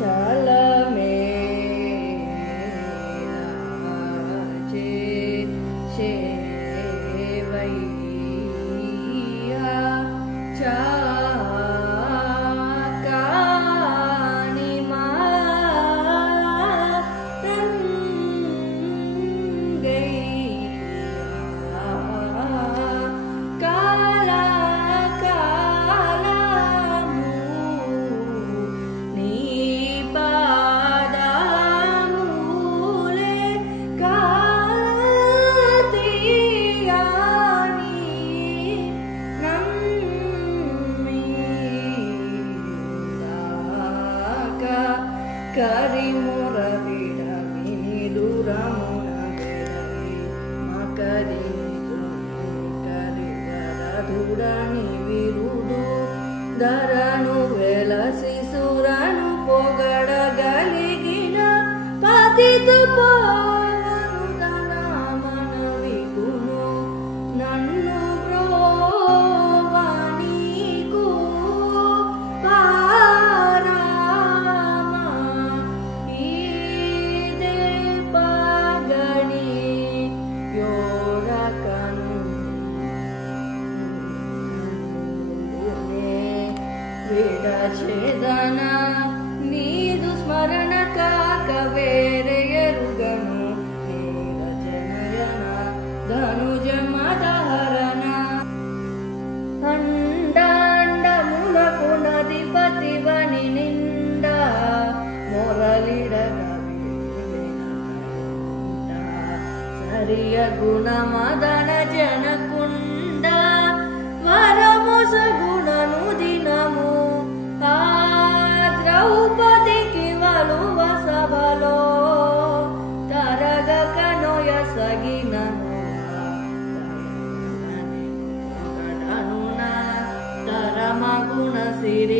చలమే చేవయ్యా చాకాని మారంగయ్యా కాలకాలము నీ పాదములే కాతియాని నమ్మిదాక కరిముర విడమిని దూరమున విడమి మకరిని కరివరదుడని విరుడు ధరను వెలసి సురను పొగడగలిగిన పతితు పోవను తన మనవిగును నన్ను బ్రోవ నీకు పారామ ఈదే పగని యోరకను విడచేదన నీదు స్మరణ కాక వేరే ఎరుగను నీల జనయన ధనుజ మదహరణ అండాండములకు నదిపతివని నిండా మొరలిడగా సరియ గుణమదన జనకుండ వరమొస గుణను దినము ఆ ద్రౌపదికి వలువ సభలో తరగక నొయసగినను తరమగుణ సిరి